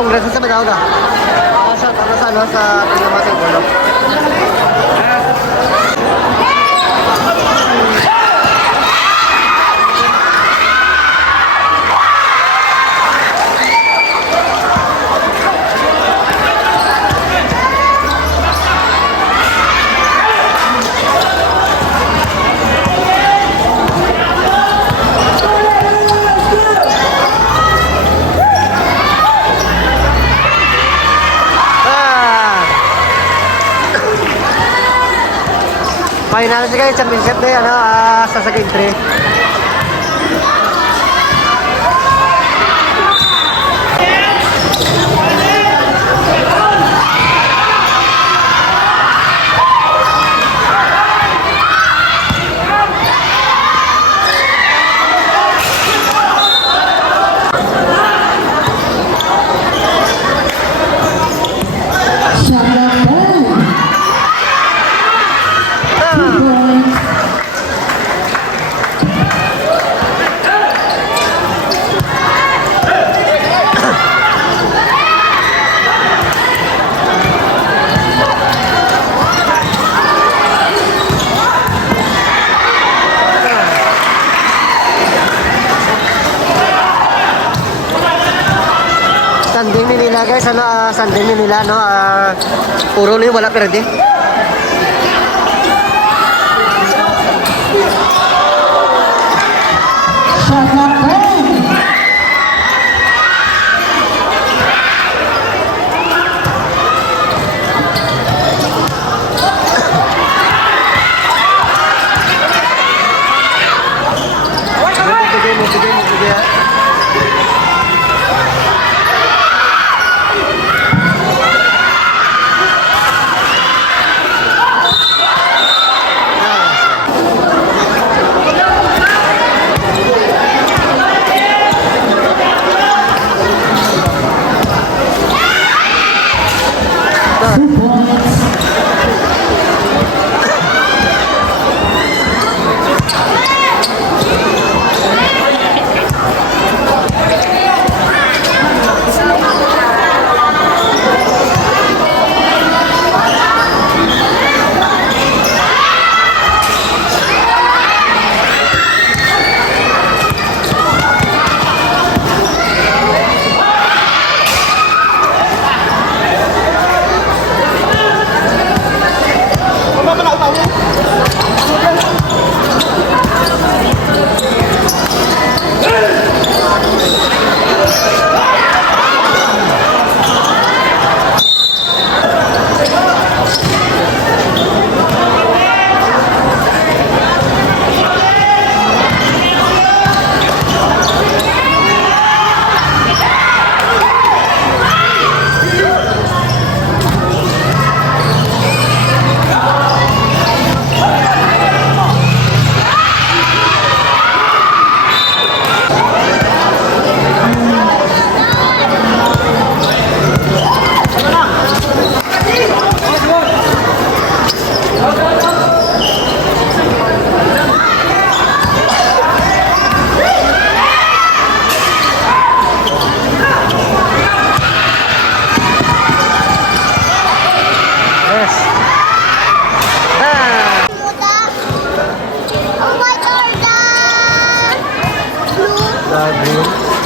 kongreso sa Manao na. Sa ano sa Tinamasa Bolo. Final sih guys, championship deh, sa second 3. Sanding ni nila guys, sanding ni nila, puro ni wala perde.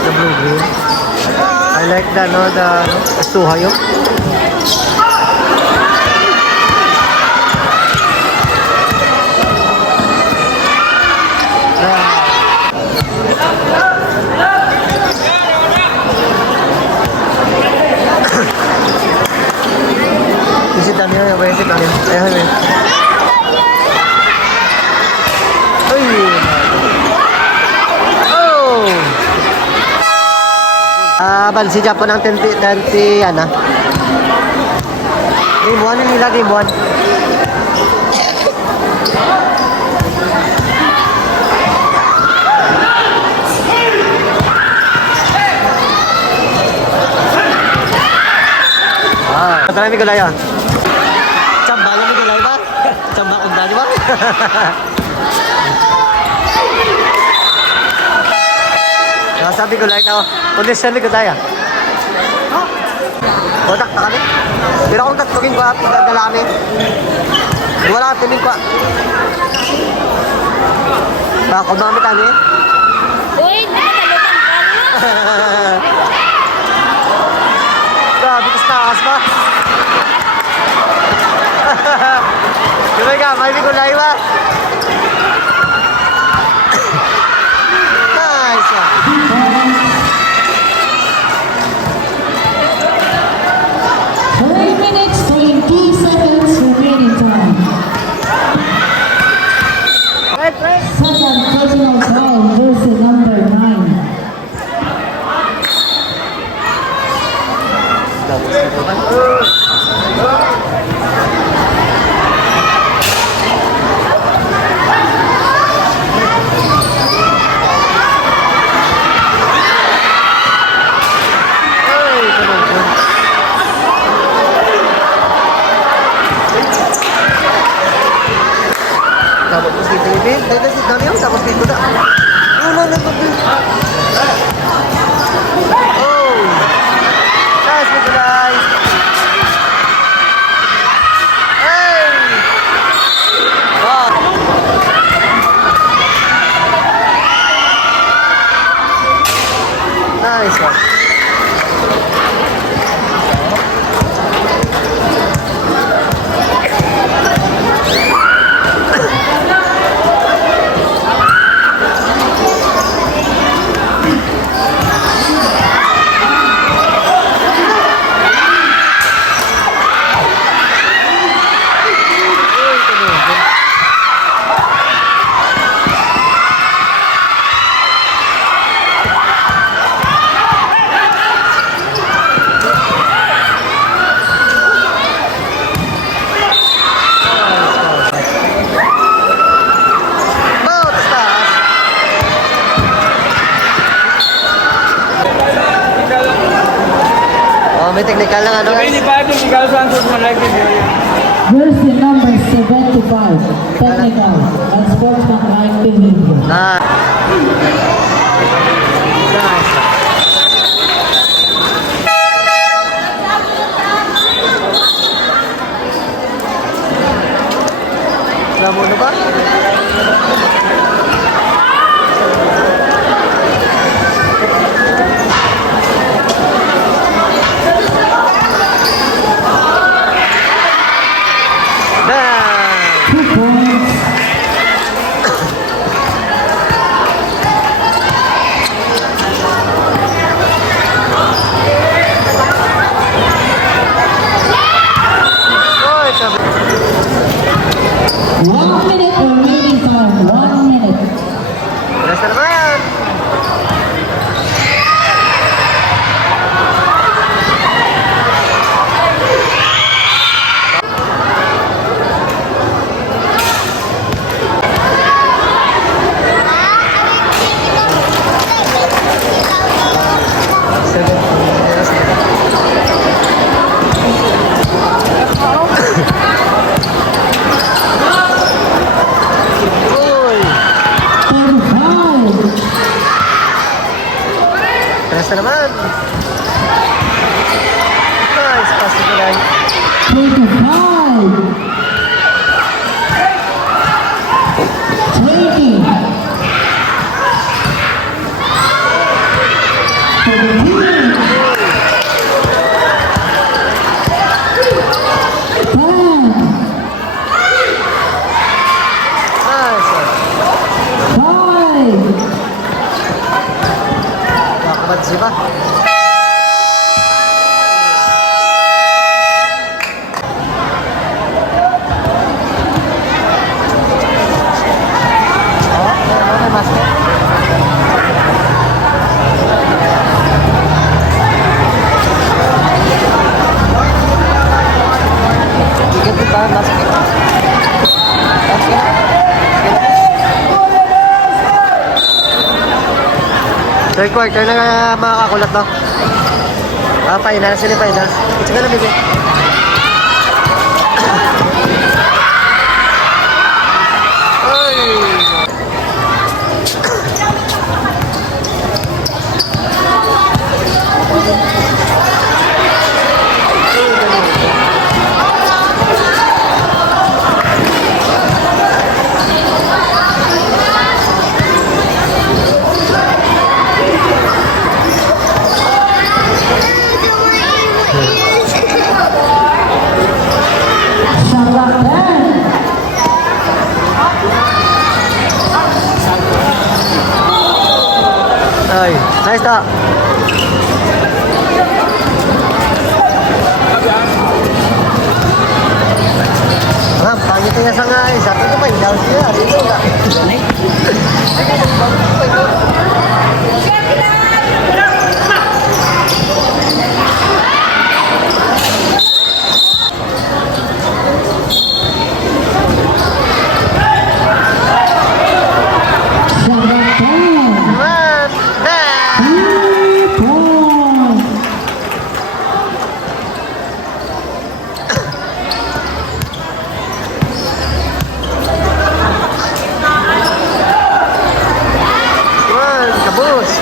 The blue green. I like the Suhayo. Isi Daniel ya, isi Daniel. Ayo. Bansi Japon ang 20 ano. Game 1 nila, game 1. Patalan mi gulay ah. Chamba lang mi gulay ba? Chamba unda di ba? Sabi ko like kondisyon mi gulay ah. Wadak na kami. Pero kung tatugin ko at gagalami. Wala ka tinig ko. Bako na kami kami. Uy, nakalutang ka na. Grabe, kas takas ba? Diba ka, may kulay ba? Nice. 3 minutes, 20 seconds remaining time. Second personal foul, versus number 9. Tapos dito ibig. Dito si Dami yung tapos dito na. Oh! Nice, Nikolai! Hey! Wow! Nice one. May technical lang ano guys. Versus number 75, technical and sportsmanlike behavior. Ah. Nice. Alam mo na ba? Terus naman. Nice pass ni Kulay. 是吧？Third quarter na mga kakulat, no? Finals, sila finals. It's gonna be good. Ay, nice ta. Pangit niya sa nga eh. Sabi ko pa, hindi ako siya. Dito ka. Man! Nah! Man, kabus!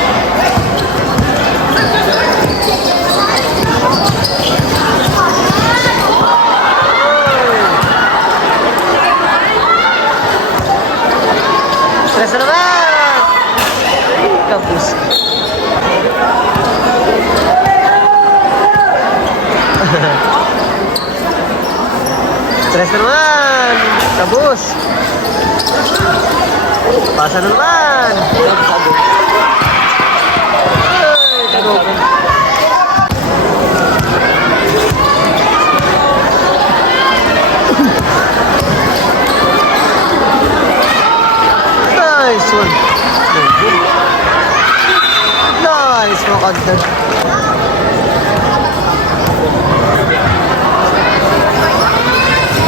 Stress na naman! Kabus. Stress na naman! Kabus! Pasa na naman! Ay, kabus. Nice one! Nice mga content!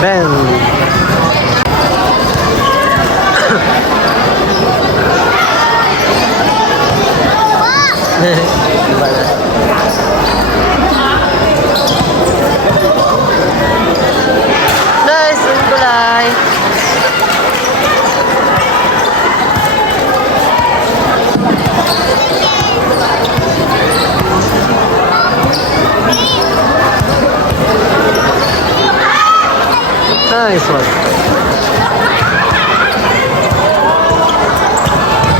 Ben! Diba na? Nice! Ang kulay! Nice one!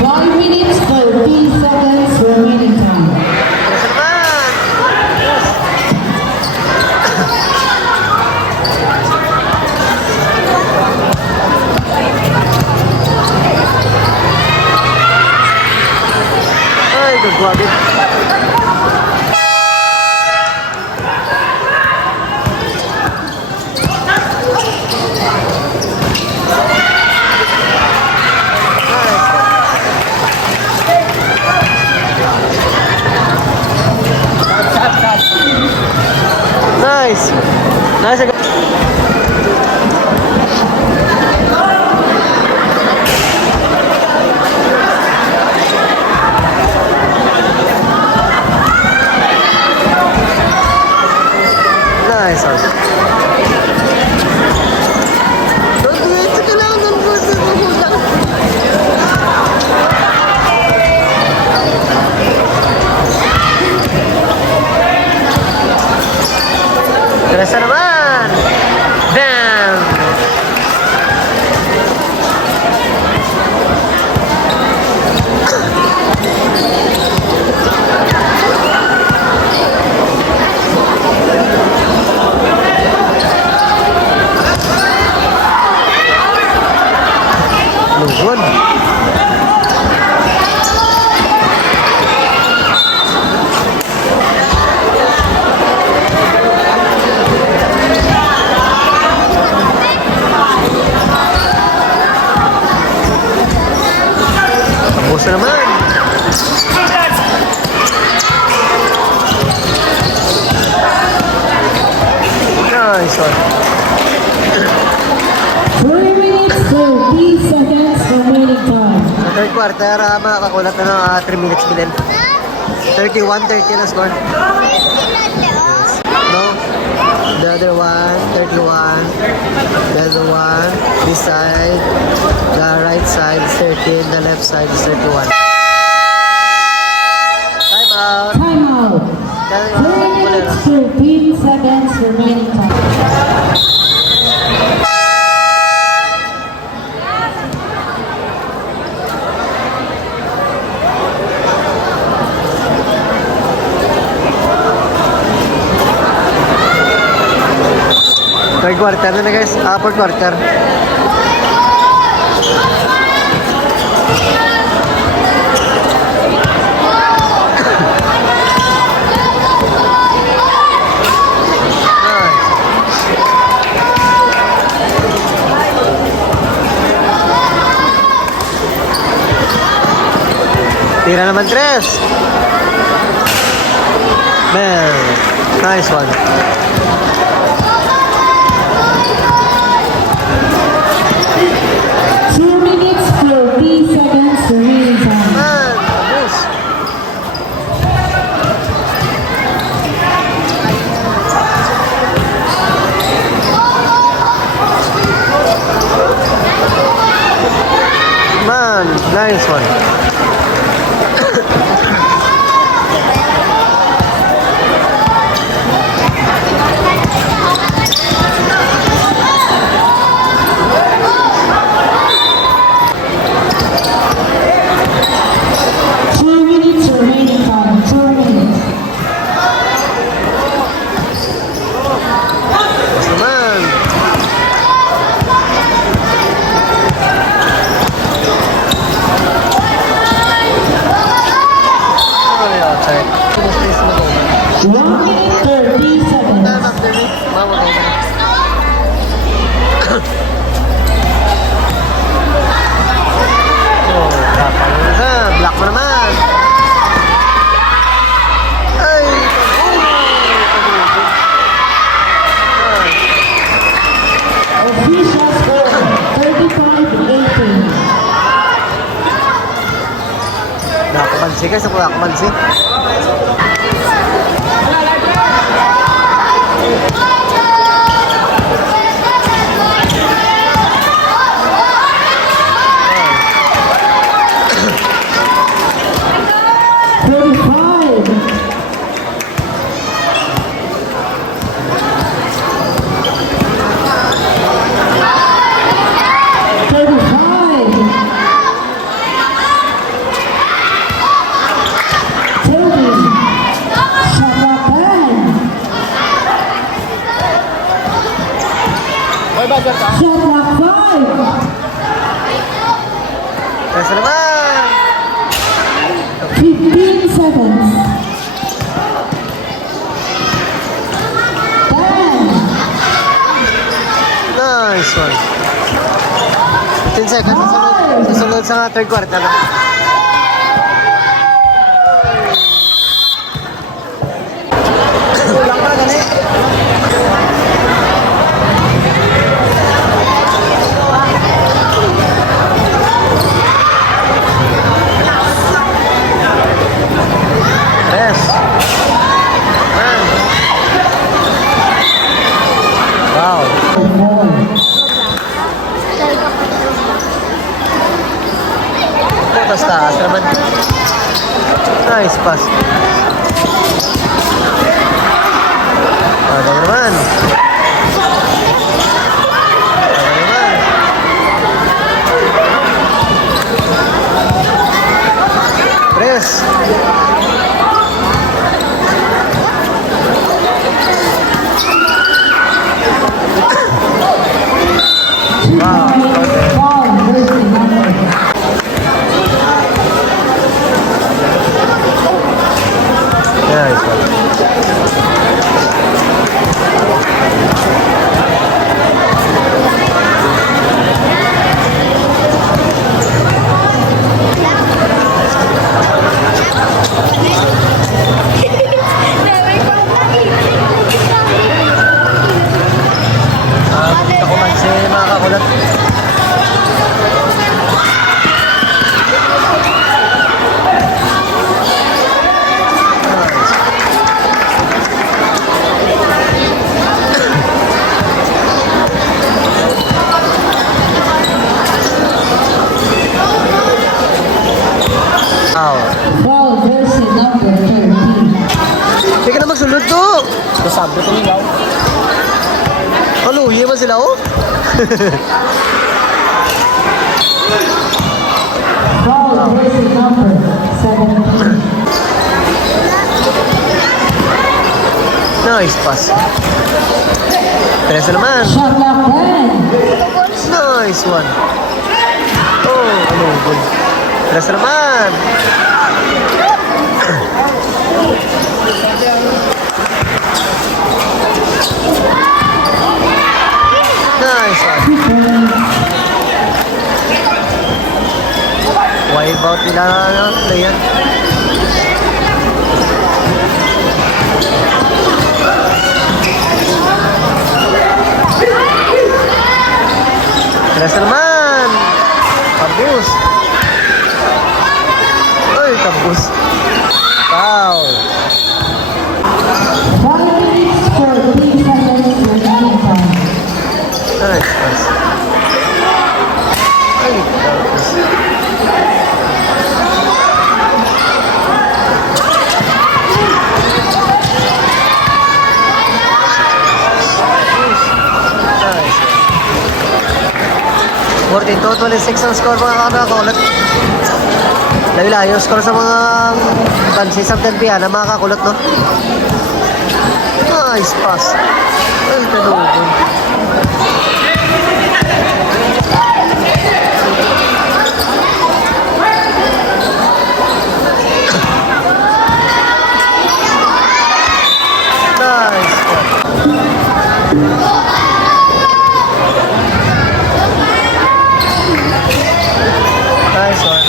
5 minutes, 30 seconds remaining time. Yes, naman! Ay, gagawin. Nice. Nice. Nice. Terasa naman! Bam! Lugon! Tapos na naman! Nice one! 3 minutes, 30 seconds remaining time. Sa third quarter, makakakulat na ng 3 minutes bilin. 31-30 na score. No? The other one, 31. The other one, this side. The right side is 13. The left side is 31. Time out! Time out. 3 minutes, 13 seconds remaining time. Third quarter na guys. Fourth quarter. Tira naman, Tres. Man, nice one. 2 minutes, 30 seconds remaining time. Man, abos. Man, nice one. Two minutes remaining time. 2 minutes. Basta naman. Sorry, outside. Space mo to. 1 minute, 30 seconds. After me, mama ko. Oh, kapal na. Block mo naman. Ay! Official score 35-18. Nakapansi ka sa nakapansi. Shot clock 5. Kaya naman. 15 seconds. 10. Nice one. 10 seconds. Susunod sa third quarter na. Kulang pa gani. Yes. Man. Wow. Putas taas naman. Nice pass. Ada naman. Ada naman. Press. Wow. Nice one. Ako man si mga kakulat. Wow. Foul jersey number 13. Hindi ka na magsulod to. Sabi ko nila. Ano, iyan man sila oh? Foul jersey number 17. Nice pass. Tres na naman. Shot clock 10. Nice one. Oh, ano, good. Tres na naman. Nice one. Wild out nila, ano, player. Tres naman! Kabus! Uy, kabus! Foul! 1 minute 14 seconds remaining time. Nice pass. Ay, kabus. Nice. 14-26 ang score mga kakakulot. Layo-layo score sa mga Francis ang 10 na mga kakulot, no? Nice pass. Ay, talugon. Nice pass. Nice one.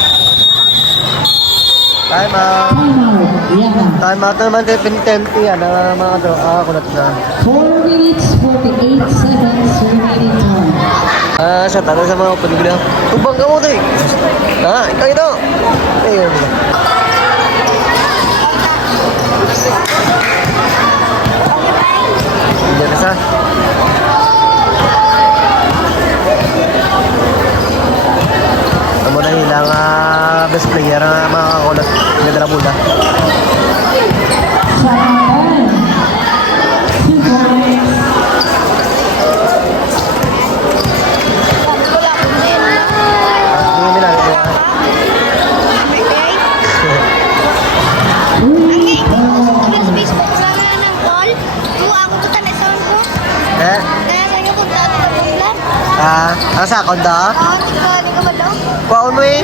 Time out. Timeout. Yeah. Time out naman din pinitenti yan ang mga kulat na. 4 minutes 48 seconds remaining time. Sa tanong sa mga peligro. Tubang ka mo ito eh. Ikaw ito. Ayun. Hindi na sa. Amo na hilang best player ang mga kakulat. Nagdala mula. Second. 2 points. Hindi nila. 3 points. Facebook sana ng call. Tuwa ako to tanay sa ko. Eh? Kaya sa inyo kung dati ka pula. Ang sakon da? Hindi ka ba daw? Kuwaon mo eh.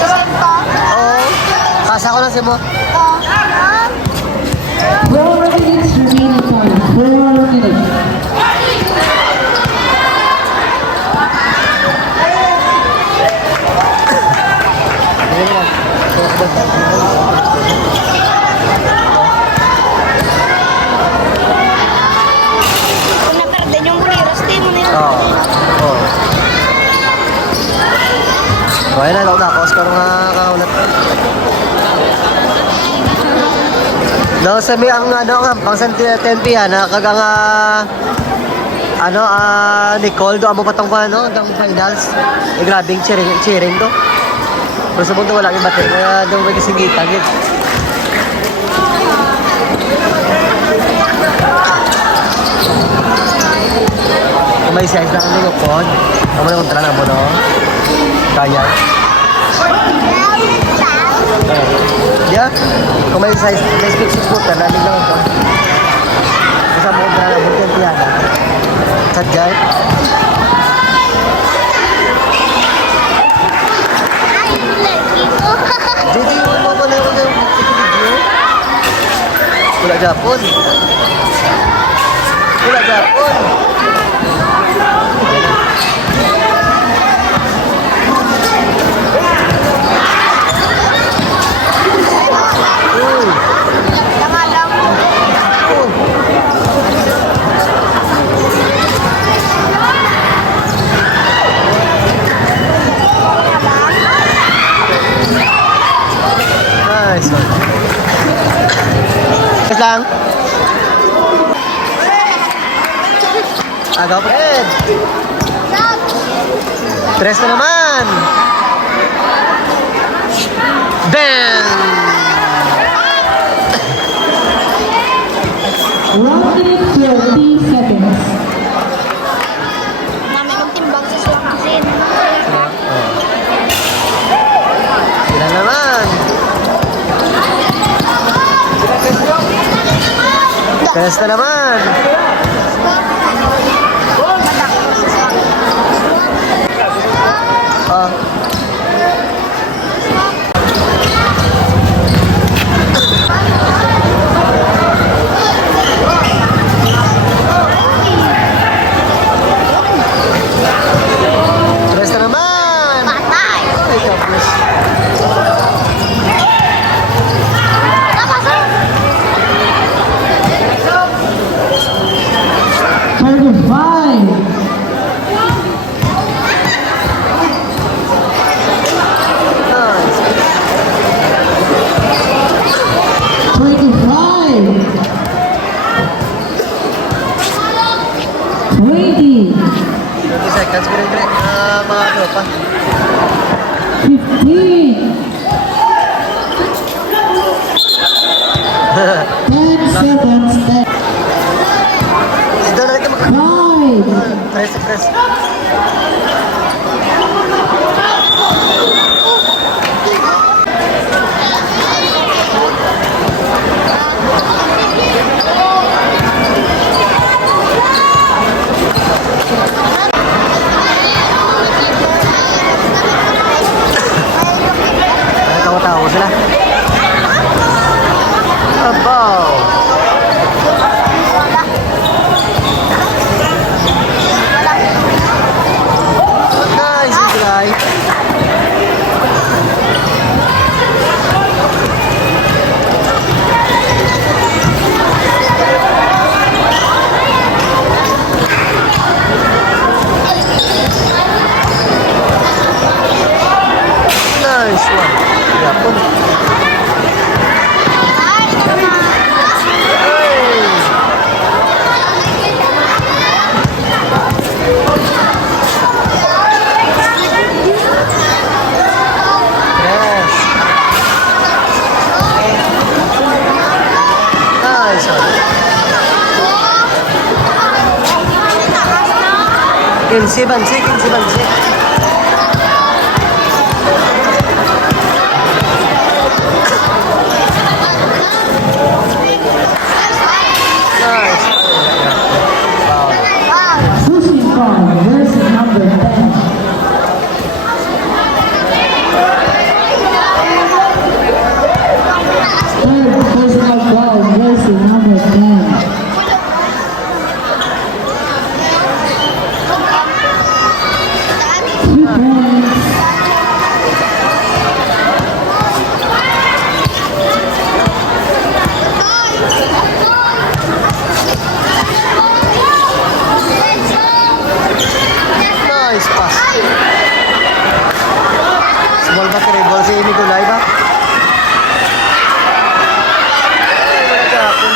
Saan pa? Oo. Kasa ko na si mo. 4 minutes remaining time. 4 minutes. Kung nakarden yung buliras, di mo na yun. Oo. Oo. Okay na, na ako. Score nga kaulat. No, sabi ang ano nga, pang San 10 na kaga nga Nicole, do amo patong pa, no? Ang finals. Grabing cheering do. Pero sa mundo wala yung bate, kaya doon may kasingitan yun. Kung may size lang ang lingkod, kung may kontra na mo, no? Kaya. Yeah, kung may size, may speed 6 foot na, lalim lang ako. Kasi mo kontra na mo, kaya Sadyay. Jadi mo pa na yung video. Wala Japon. Wala Japon. Nice one. Nice lang. Agaw Fred. Tres na naman. Bang! 1 minute 30 seconds. Mami kong timbang sa suwakisin. Sila naman. Tres na naman. Tres na naman. Patay! Ay, kapos. 15. 10 seconds left. Ito na ito mag... 5, Press, press. Tawa-tawa sila. Abaw. Nice, Nikolai. Nice one. Yapon. Yes. Nice one. 15 bansik, 15 bansik. Nice. Wow. pushing forward, jersey number 10. Third personal foul, jersey number 10. 2 points. Nice pass. Small battery ball si Nikolai ba? Ay, wala kapon.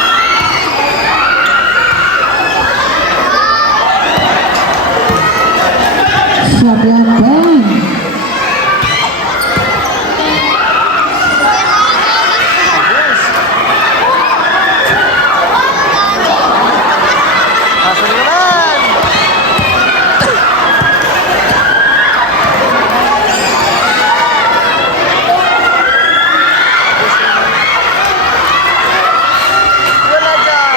Shot clock 10. Pasok naman! Wala kapon.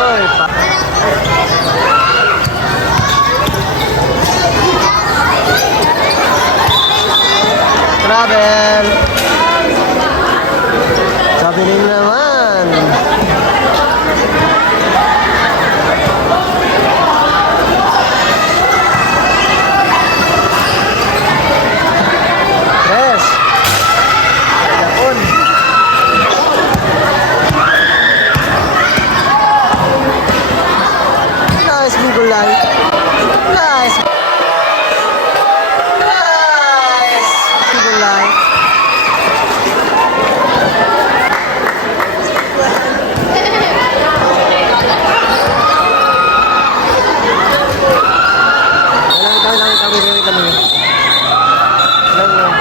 Oy, pa. Travel. Traveling naman. Yes. Yapon. Nice, Nikolai. Nice. Nice. Nikolai. Wait lang.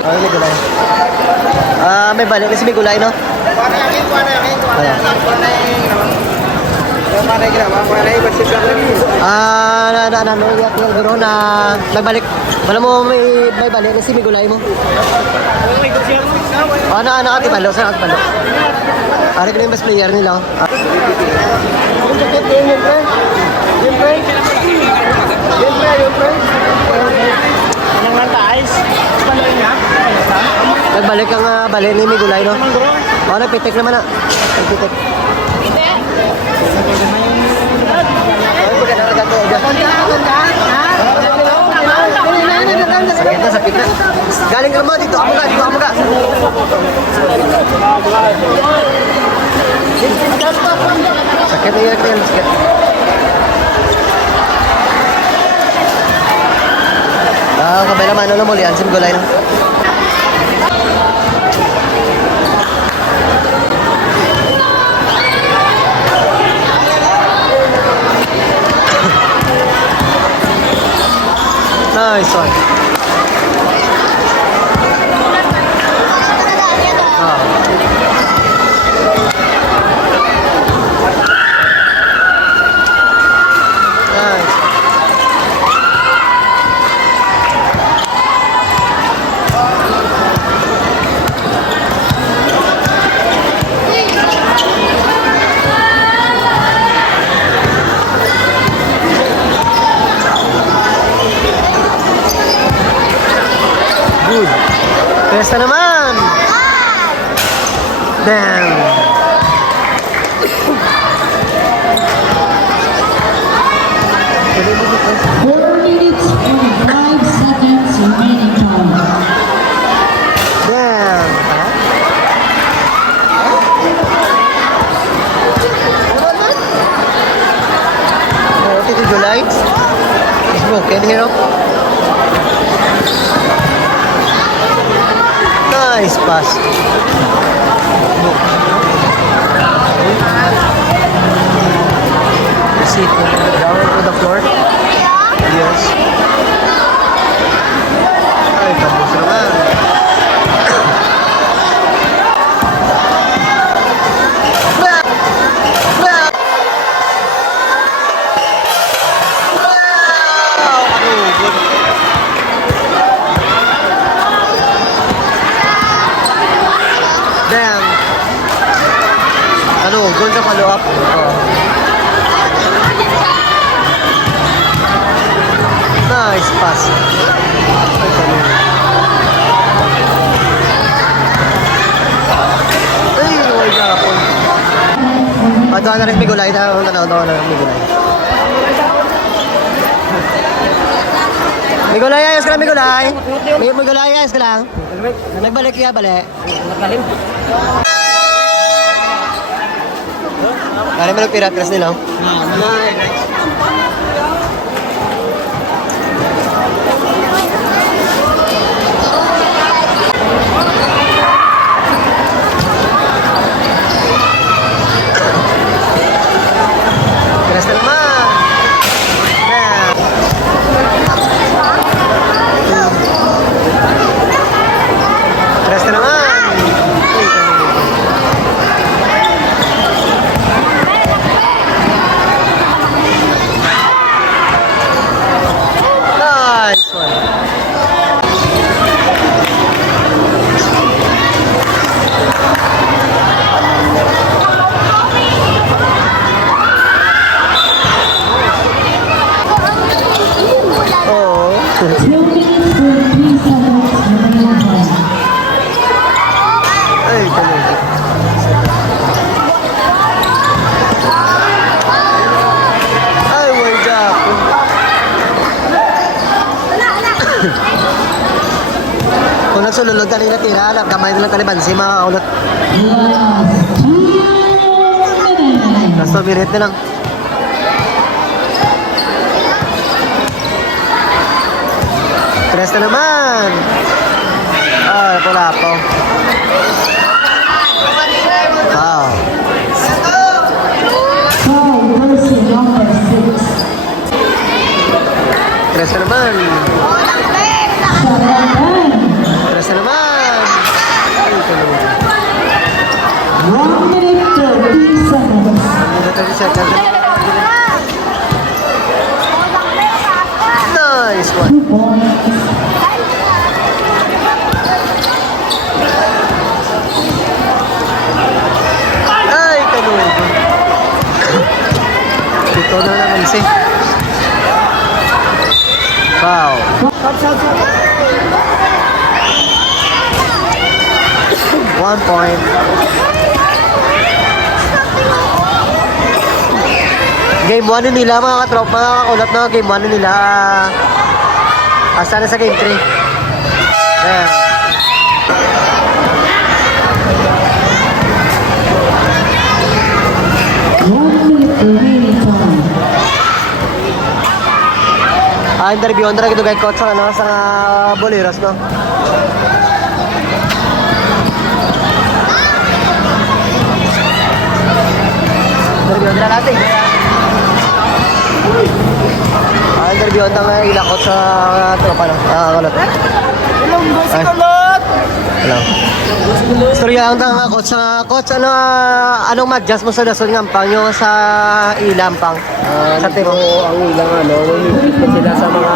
Ano may gulay? May balik kasi may gulay, no? Nagbalik. Wala mo may balik kasi may gulay mo. Nakatipalo. Saan nakatipalo? Pare ko na yung best player nila. Nagbalik ang balik ni Migulay, no? Nagpitik naman na. Nagpitik. Sakit na. Galing ka mo dito. Amo ka. Sakit na yan. Sakit. Kabila man, ano mo liyan? Si Migulay, no? Nice one. Nice. Good. Pesta naman. Damn. 4 minutes and 5 seconds remaining time. Damn. Oh, okay, did you like? It's broken here. Nice pass. Let's see. Down to the floor. Yes. Ay, tapos naman. Damn. Ano, goal sa follow up. Oh. Nice pass. Ay, kanina. Ay, wala na ako. Patuwa na rin may gulay. Tanaw na rin may gulay. May gulay, ayos ka lang, may gulay. May gulay, ayos ka lang. Nagbalik kaya, balik. Kaya mo nagpirat, kras nila. Kras na naman. Yeah. Kras na naman. Nice one. Oh. 2 minutes and 3 seconds remaining time. Ay, talaga. Ay, wala ako. Kung nagsululog kanina tira, kamay nila taliban si mga kaulat. Last 2 minutes. Last 2 minutes na lang. Tres na naman. Ah, lapo-lapo. Wow. Foul person number 6. Tres na naman. Shot done. Tres na naman. Ay, talaga. 1 minute 30 seconds. Hindi 30 seconds. Nice one. 2 points. Ay, talaga. Ito na naman si. Wow. 1 point. Game 1 na nila mga katrop, mga kakulat na game 1 na nila. Asa na sa game 3. Ayan. Interview on gitu kay coach sa ano sa Boleros no. Interview on natin. Interview ang tanga ilakot sa tropa no. Kulot. Ay. Hello. Storya ang tanga coach sa coach ano anong madjas mo sa dason ngampang yung sa ilampang sa tiro. Ang ilang mamimigit man sila sa mga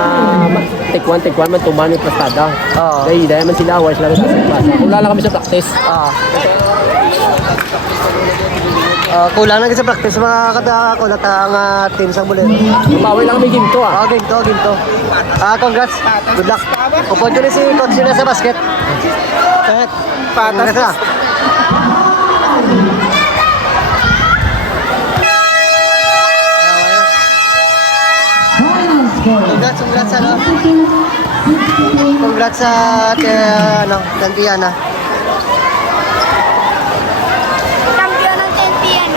tikwan man tuman yung pastada. Oo. Dahil man sila awas lang sa pasa. Kung lang kami sa practice. Kulang na sa practice mga kulat ang team sa Bolero. Bawi lang kami ginto Ginto. Congrats. Good luck. Upo dyan si coach nila sa basket. Patas na. Congrats ano. Congrats sa Tantiana. Champion ng 10 p.m.